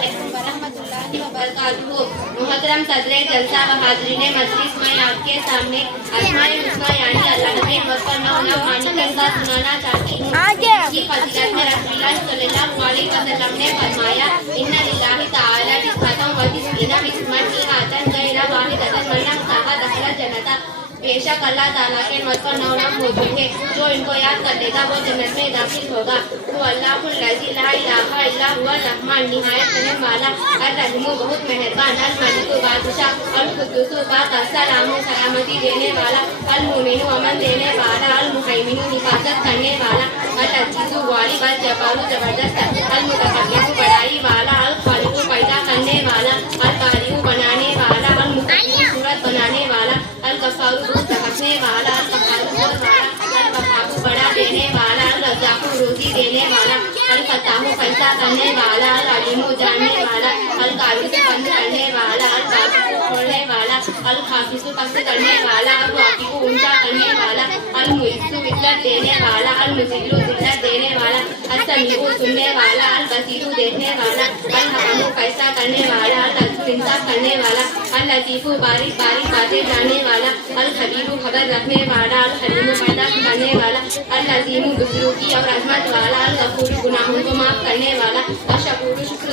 अस्सलामुअलैकुम वरहमतुल्लाहि वबरकातुहू। मुहतरम सदरे जलसा व हाज़रीन मजलिस, मैं आपके सामने अस्माए हुस्ना यानी अल्लाह के वफ़र नौ मानी करता सुनाना चाहती हूँ। इसकी फजीलत में रसूलुल्लाह सल्लल्लाहु अलैहि वसल्लम ने फरमाया, इन्ना लिल्लाहि तआला तिस्अतन व तिस्ईना मिस्मातिहातन गैरा वाहिदतन मन अहसाहा दखला जन्नता। बेशक अल्लाह ताला के मत पर 9 लाख मौजूद है, जो इनको याद कर लेगा वो जन्नत में दाखिल होगा। वो अल्लाहुल लज़ी ला इलाहा इल्ला हुवल रहमान, निहायत रहम वाला, अर रहीम बहुत मेहरबान, अल मलिक बादशाह, अल कुद्दूस पाक, अस्सलाम सलामती देने वाला, अल मुमिन अमन देने वाला, अल मुहैमिन हिफाजत करने वाला, अल अजीज वालिब, अल जब्बार जबरदस्त, अल मुतकब्बिर बड़ाई वाला, अल खालिक पैदा करने वाला, अल बारी बनाने वाला, अल मुतकब्बिर सूरत बनाने वाला, अल गफ्फार दूर रखने वाला, अल गफ्फार दूर वाला, अल वहाब बड़ा देने वाला, अल रज़्ज़ाक़ रोजी देने वाला, अल फताह फैसला करने वाला, अल अलीम जानने वाला, अल काबिज बंद करने वाला, अल बासित खोलने वाला, अल हाफिज पस्त करने वाला, अल वाक़िफ़ ऊंचा करने वाला, अल मुइज़्ज़ु इज़्ज़त देने वाला, अल मुज़िल्लु ज़िल्लत देने वाला, अल समीउ सुनने वाला, अल बसीरु देखने वाला, अल हकीम फैसला करने वाला, अल अदल इंसाफ करने वाला, अल लतीफ़ु बारीक बारीक बातें जानने वाला, अल खबीरु खबर रखने वाला, अल हलीमु पैदा करने वाला, अल अज़ीमु बुज़ुर्गी और अज़मत वाला, अल गफूरु गुनाहों को माफ करने वाला, अल शकूरु शुक्र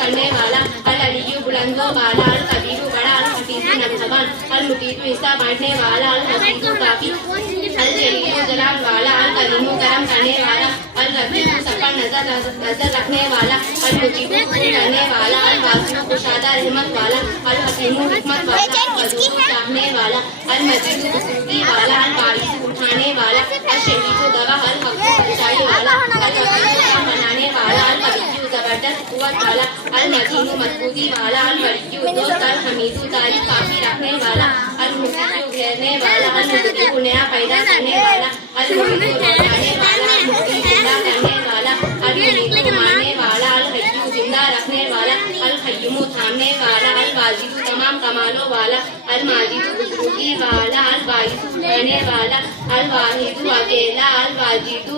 करने वाला, अल अलिय्यु बुलंदों वाला, अल कबीरु बड़ा, अल हफीज़ु नगहबान, अल मुतीतु हिस्सा बांटने वाला, अल हफीज़ु काफी, अल जलीलु जलाल वाला, अल करीमु करम करने वाला, अल रफ़ीक़ु सब पर नजर रखने वाला, अल मुजीबु करने वाला, अल वासिउ कुशादा रहमत वाला, अल हकीमु हिकमत वाला, अल वदूदु चाहने वाला, अल मजीदु बुज़ुर्गी वाला, अल बारिसु उठाने वाला, अल शहीदु गवाह, अल हक़्क़ु सच्चाई वाला, अल हक़ीक़ बनाने वाला, अल कविय्यु जबरदस्त कुव्वत वाला, अल मतीनु मज़बूती वाला, अल वलिय्यु दोस्त, अल हमीदु तारीफ़ काफ़ी रखने वाला, अल मुग़ीथु घेरने वाला, अल मुग़ीथु नया पैदा करने वाला, अल मुग़ीथु लौटाने वाला, अल मुग़ीथु जिंदा करने वाला, अल मुग़ीथु मारने वाला, अल हय्यु जिंदा रखने वाला, अल क़य्यूमु थामने वाला, अल वाजिदु तमाम कमालों वाला, अल माजिदु बुज़ुर्गी वाला, अल बाइसु रहने वाला, अल वाहिदु अकेला, अल वाजिदु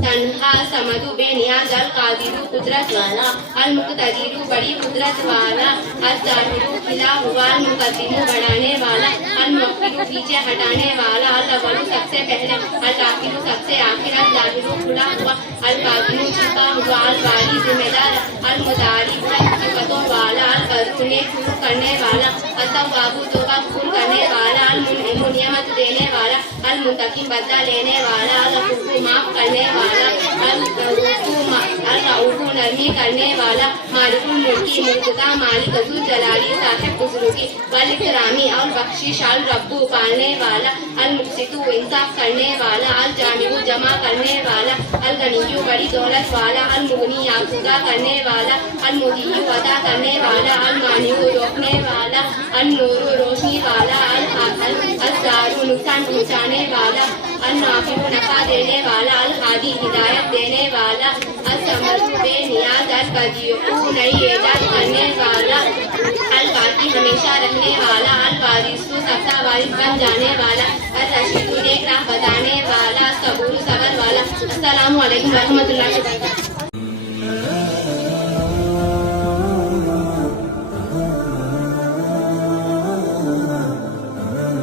तन्हा, समदु बेनियाज, अल कादिरु कुदरत वाला, अल मुक़तदिरु बड़ी कुदरत वाला, अल ज़ाहिरु खिला हुआ, अल मुक़द्दिमु बढ़ाने वाला, अल मुअख्खिरु पीछे हटाने वाला, अल अव्वलु सबसे पहले, अल आखिरु सबसे आखिर, अल ज़ाहिरु खुला हुआ, अल बातिनु छिपा हुआ, अल वाली जिम्मेदार, अल मुदारी हक़ीक़तों वाला, अल बर्रु नेक शुरू करने वाला, अल तव्वाबु तौबा कबूल करने वाला, अल मुनइमु नियमत देने वाला, अल मुंतकिम बदला लेने वाला, अल गफूर माफ करने वाला, अल रऊफ़ु नरमी करने वाला, मालिकुल मुल्की मुल्का मालिक ज़ुल जलाली साहिब बुज़ुर्गी वल इकरामी, अल बख्शिश, अल रब्बु पालने वाला, अल मुक़सितु इंसाफ करने वाला, अल जामिउ जमा करने वाला, अल गनिय्यु बड़ी दौलत वाला, अल मुगनी आसूदा करने वाला, अल मुदीय्यु अता करने वाला, अल मानिउ रोकने वाला, अल नूरु रोशनी वाला, अल ज़ारु नुकसान पहुँचाने वाला, अल नाफ़िउ नफ़ा देने वाला, अल हादी हिदायत देने वाला, अल समदु बेनियाज, अल बदीउ नई ईजाद करने वाला, अल बाकी हमेशा रहने वाला, अल वारिसु सबका वारिस बन जाने वाला, अल रशीदु नेक राह बताने वाला, सबूर सबर वाला। अस्सलामु अलैकुम वरहमतुल्लाहि वबरकातुहू।